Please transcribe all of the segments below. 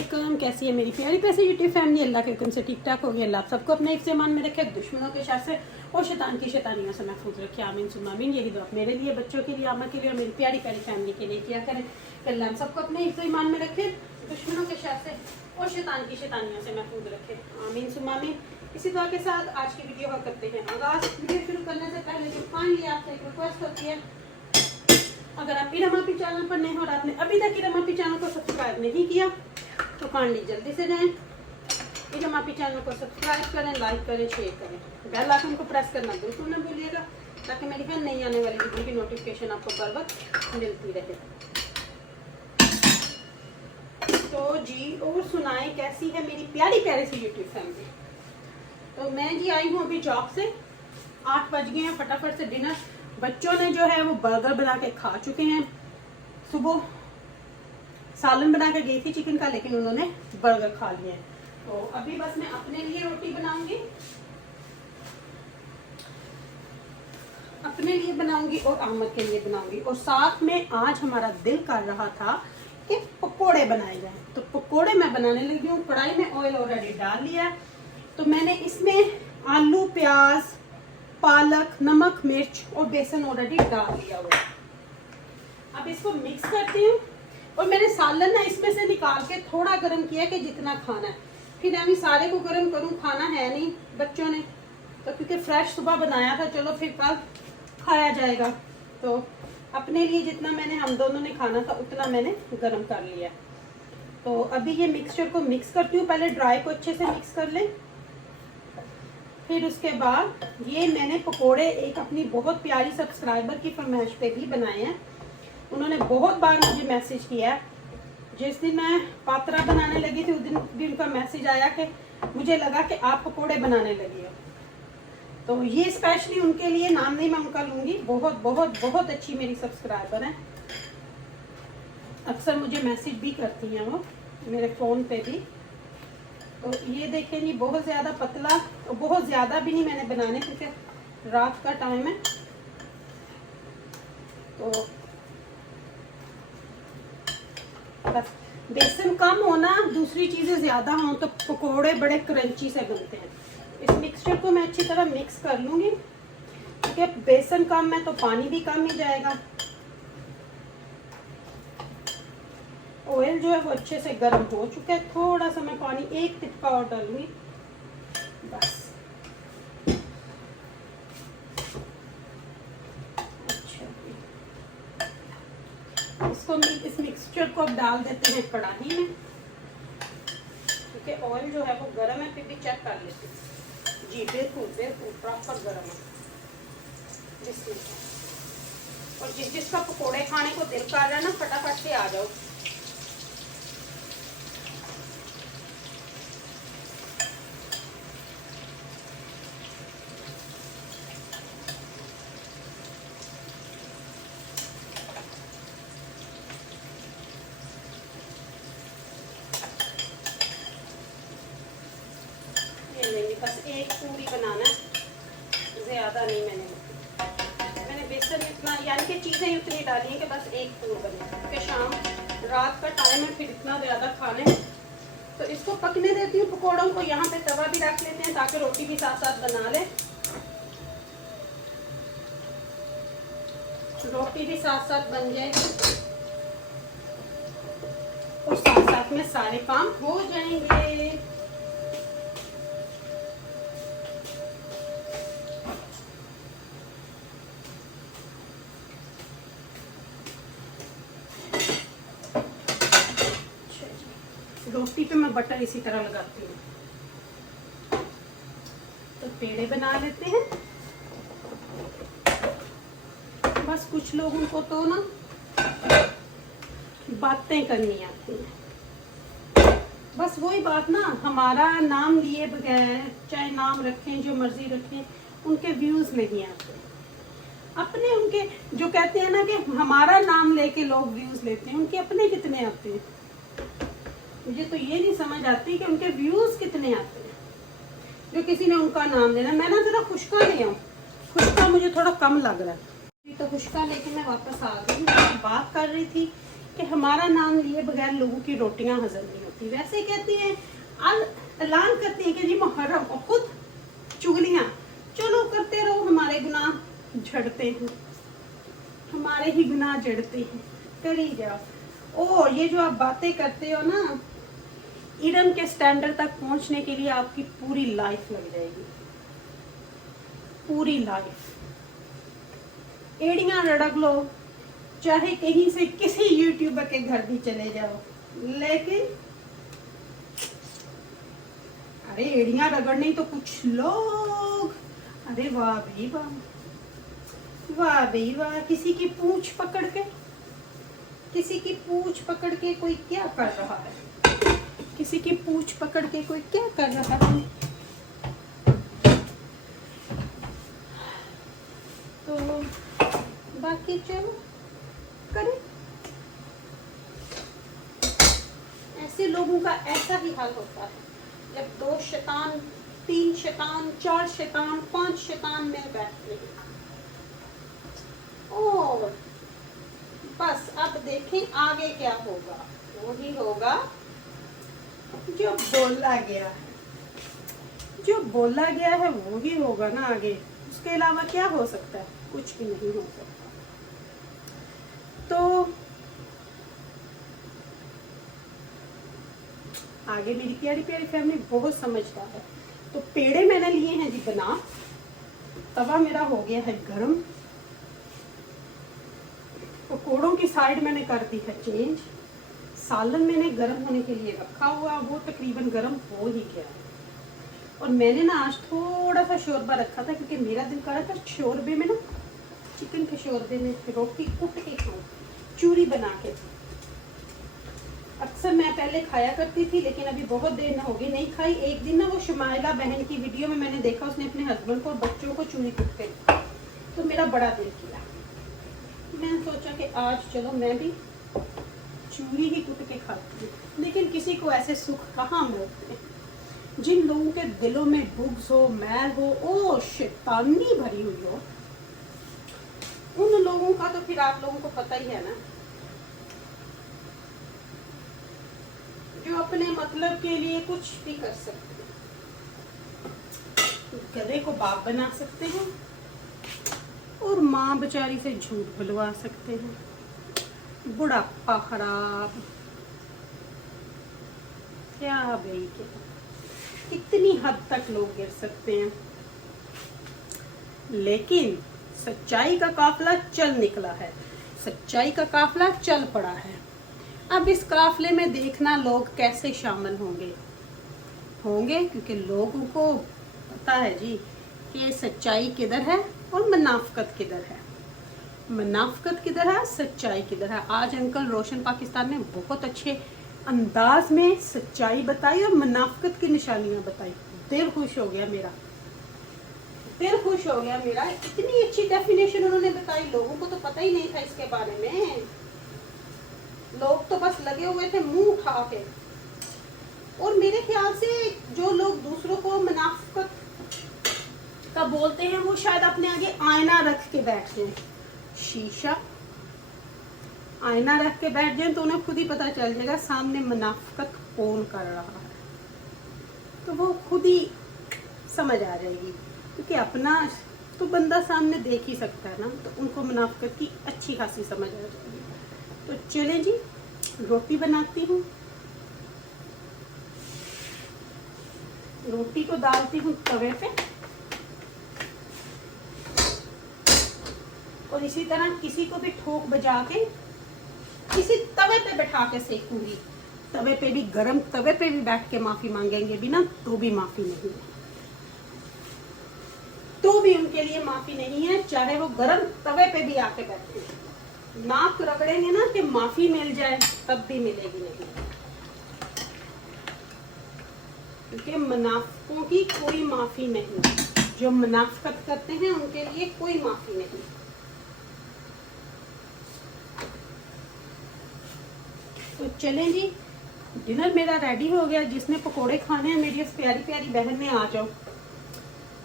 वालेकुम। कैसी है मेरी प्यारी पैसे यूट्यूब फैमिली? अल्लाह के हुक्म से ठीक ठाक हो गई। अल्लाह आप सबको अपने हिफ्ज़ ईमान में रखे, दुश्मनों के शर से और शैतान की शैतानियों से महफूज रखे। आमीन सुम्मा आमीन। यही दुआ मेरे लिए, बच्चों के लिए, आमा के लिए और मेरी प्यारी प्यारी फैमिली के लिए किया करें कि अल्लाह हम सबको अपने हिफ्ज़ ईमान में रखे, दुश्मनों के शर से और शैतान की शैतानियों से महफूज रखे। आमीन सुम्मा आमीन। इसी दुआ के साथ आज की वीडियो का करते हैं आगाज़। वीडियो शुरू करने से पहले जो फाइनली आपसे एक रिक्वेस्ट होती है, अगर आप इरमापी चैनल पर नए हो और आपने अभी तक इरमापी चैनल को सब्सक्राइब नहीं किया तो काइंडली जल्दी से जाएं, इरमापी चैनल को सब्सक्राइब करें, लाइक करें, शेयर करें, बेल आइकन को प्रेस करना बिल्कुल न भूलिएगा ताकि मेरी हर नई आने वाली वीडियो की नोटिफिकेशन आपको बर वक्त मिलती रहे। तो जी और सुनाएं, कैसी है मेरी प्यारी प्यारी सी यूट्यूब फैमिली? तो मैं जी आई हूँ अभी जॉब से, 8 बज गए हैं। फटाफट से डिनर, बच्चों ने जो है वो बर्गर बना के खा चुके हैं। सुबह सालन बना के गई थी चिकन का, लेकिन उन्होंने बर्गर खा लिए हैं। तो अभी बस मैं अपने लिए रोटी बनाऊंगी, अपने लिए बनाऊंगी और अहमद के लिए बनाऊंगी। और साथ में आज हमारा दिल कर रहा था कि पकोड़े बनाए जाएं, तो पकोड़े मैं बनाने लगी हूँ। कढ़ाई में ऑयल ऑलरेडी डाल लिया है, तो मैंने इसमें आलू, प्याज, पालक, नमक, मिर्च और बेसन ऑलरेडी डाल लिया हुआ है। अब इसको मिक्स करती हूँ। और मैंने सालन ना इसमें से निकाल के थोड़ा गर्म किया कि जितना खाना है, फिर अभी सारे को गर्म करूँ, खाना है नहीं बच्चों ने, तो क्योंकि फ्रेश सुबह बनाया था, चलो फिर कल खाया जाएगा। तो अपने लिए जितना मैंने, हम दोनों ने खाना था उतना मैंने गर्म कर लिया। तो अभी ये मिक्सचर को मिक्स करती हूँ। पहले ड्राई को अच्छे से मिक्स कर लें, फिर उसके बाद ये मैंने पकोड़े एक अपनी बहुत प्यारी सब्सक्राइबर की फरमाइश पे भी बनाए हैं। उन्होंने बहुत बार मुझे मैसेज किया। जिस दिन मैं पात्रा बनाने लगी थी उस दिन भी उनका मैसेज आया कि मुझे लगा कि आप पकोड़े बनाने लगी हो। तो ये स्पेशली उनके लिए, नाम नहीं मैं उनका लूंगी, बहुत बहुत बहुत अच्छी मेरी सब्सक्राइबर है। अक्सर मुझे मैसेज भी करती हैं वो मेरे फ़ोन पे भी। तो ये देखें जी, बहुत ज़्यादा पतला और बहुत ज़्यादा भी नहीं मैंने बनाने, क्योंकि रात का टाइम है। तो बस बेसन कम होना, दूसरी चीज़ें ज़्यादा हों तो पकोड़े बड़े क्रंची से बनते हैं। इस मिक्सचर को मैं अच्छी तरह मिक्स कर लूँगी, क्योंकि बेसन कम है तो पानी भी कम ही जाएगा। ऑयल जो है वो अच्छे से गर्म हो चुका है। थोड़ा सा मैं पानी एक टिपका और डालूंगी बस। अच्छा, इसको इस मिक्सचर को अब डाल देते हैं कढ़ाई में, क्योंकि ऑयल जो है वो गर्म है। फिर भी चेक कर लेते हैं जी, बिल्कुल बिल्कुल प्रॉपर गर्म है। और जिसका पकोड़े खाने को दिल कर रहा है ना, फटाफट से आ जाओ। बस एक पूरी बनाना है, ज़्यादा नहीं। मैंने बेसन इतना, यानी कि चीज़ें उतनी डाली हैं कि बस एक पूर बने, क्योंकि शाम रात का टाइम है, फिर इतना ज़्यादा खाने। तो इसको पकने देती हूँ पकौड़ों को। यहाँ पे तवा भी रख लेते हैं ताकि रोटी भी साथ साथ बना ले, रोटी भी साथ साथ बन जाए और साथ साथ में सारे काम हो जाएंगे। रोटी पे मैं बटर इसी तरह लगाती हूँ। तो पेड़े बना लेते हैं। बस कुछ लोगों को तो ना बातें करनी आती हैं, बस वही बात ना, हमारा नाम लिए बगैर चाहे नाम रखें जो मर्जी रखें, उनके व्यूज नहीं आते। अपने उनके जो कहते हैं ना कि हमारा नाम लेके लोग व्यूज लेते हैं, उनके अपने कितने आते हैं? मुझे तो ये नहीं समझ आती कि उनके व्यूज कितने आते हैं जो किसी ने उनका नाम लेना। मैं ना जरा खुशका ले आऊँ, खुशका मुझे थोड़ा कम लग रहा है, तो खुशका लेके मैं वापस आ गई। मैं बात कर रही थी कि हमारा नाम लिए बगैर लोगों की रोटियां हजम नहीं होती। करती, वैसे कहती हैं ऐलान करती हैं कि जी मुहर्रम, और खुद चुगलियां, चलो करते रहो, हमारे गुनाह झड़ते हैं, हमारे ही गुनाह जड़ते हैं, कर ही जाओ। ओ ये जो आप बातें करते हो ना, इरम के स्टैंडर्ड तक पहुंचने के लिए आपकी पूरी लाइफ लग जाएगी, पूरी लाइफ। एड़ियां रड़क लो, चाहे कहीं से किसी यूट्यूबर के घर भी चले जाओ, लेकिन अरे एड़ियां रगड़ने तो कुछ लोग, अरे वाह भाई वाह, वाह भाई वाह, किसी की पूंछ पकड़ के, किसी की पूंछ पकड़ के कोई क्या कर रहा है, किसी की पूंछ पकड़ के कोई क्या कर रहा है। तो बाकी चलो करें, ऐसे लोगों का ऐसा ही हाल होता है जब 2 शैतान, 3 शैतान, 4 शैतान, 5 शैतान मिल बैठते हैं। और बस अब देखें आगे क्या होगा, वही होगा जो बोला गया है, जो बोला गया है वही होगा ना आगे, उसके अलावा क्या हो सकता है, कुछ भी नहीं हो सकता। तो आगे मेरी प्यारी प्यारी फैमिली बहुत समझदार है। तो पेड़े मैंने लिए हैं जी बना, तवा मेरा हो गया है गरम, पकौड़ों की साइड मैंने कर दी है चेंज, सालन मैंने गर्म होने के लिए रखा हुआ, वो तकरीबन गर्म हो ही गया है। और मैंने ना आज थोड़ा सा शोरबा रखा था क्योंकि मेरा दिल कर रहा था शोरबे में ना, चिकन के शोरबे में रोटी कुट के खाऊं, चूरी बना के। अक्सर मैं पहले खाया करती थी, लेकिन अभी बहुत देर ना होगी नहीं खाई। एक दिन ना वो शुमाइला बहन की वीडियो में मैंने देखा, उसने अपने हस्बैंड को और बच्चों को चूरी कुटते, तो मेरा बड़ा दिल किया। मैंने सोचा कि आज चलो मैं भी चूरी ही कुट के खाती हूँ। लेकिन किसी को ऐसे सुख कहाँ मिलते हैं। जिन लोगों के दिलों में बुग्ज हो, मैल हो, ओ शैतानी भरी हुई हो, उन लोगों का तो फिर आप लोगों को पता ही है ना, जो अपने मतलब के लिए कुछ भी कर सकते हैं। गधे को बाप बना सकते हैं और माँ बेचारी से झूठ बुलवा सकते हैं, बुढ़ापा खराब, क्या भाई क्या, कितनी हद तक लोग गिर सकते हैं। लेकिन सच्चाई का काफिला चल निकला है, सच्चाई का काफिला चल पड़ा है। अब इस काफिले में देखना लोग कैसे शामिल होंगे, क्योंकि लोगों को पता है जी कि सच्चाई किधर है और मुनाफिकत किधर है, मुनाफिकत किधर है, सच्चाई किधर है। आज अंकल रोशन पाकिस्तान ने बहुत अच्छे अंदाज में सच्चाई बताई और मुनाफिकत की निशानियां बताई। दिल खुश हो गया मेरा, दिल खुश हो गया मेरा। इतनी अच्छी डेफिनेशन उन्होंने बताई, लोगों को तो पता ही नहीं था इसके बारे में। लोग तो बस लगे हुए थे मुंह उठा के। और मेरे ख्याल से जो लोग दूसरों को मुनाफिकत का बोलते हैं, वो शायद अपने आगे आईना रख के बैठते हैं, शीशा आईना रख के बैठ जाए तो उन्हें खुद ही पता चल जाएगा सामने मुनाफिकत कौन कर रहा है, तो वो खुद ही समझ आ जाएगी। क्योंकि अपना तो बंदा सामने देख ही सकता है ना, तो उनको मुनाफिकत की अच्छी खासी समझ आ जाएगी। तो चलें जी, रोटी बनाती हूँ, रोटी को डालती हूँ तवे पे, और इसी तरह किसी को भी ठोक बजा के किसी तवे पे बैठा के सेकूंगी। तवे पे भी, गरम तवे पे भी बैठ के माफी मांगेंगे भी ना, तो भी माफी नहीं है, तो भी उनके लिए माफी नहीं है, चाहे वो गरम तवे पे भी आके बैठे। नाक रगड़ेंगे ना कि माफी मिल जाए, तब भी मिलेगी नहीं, क्योंकि मुनाफिकों की कोई माफी नहीं, जो मुनाफिकत करते हैं उनके लिए कोई माफी नहीं। तो चलें जी, डिनर मेरा रेडी हो गया। जिसने पकोड़े खाने हैं मेरी इस प्यारी प्यारी बहन में आ जाओ।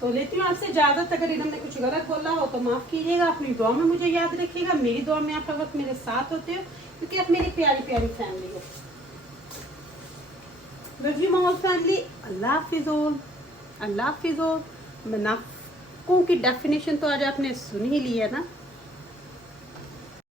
तो लेती हूँ आपसे इजाजत। अगर इन्होंने कुछ गलत बोला हो तो माफ कीजिएगा, अपनी दुआ में मुझे याद रखिएगा। मेरी दुआ में आप हर वक्त मेरे साथ होते हो, क्योंकि आप मेरी प्यारी प्यारी फैमिली हो। लव यू माय फैमिली, अल्लाह हाफिज़ ऑल, अल्लाह हाफिज़ ऑल। मुनाफिकों की डेफिनेशन तो आज आपने सुन ही ली है ना।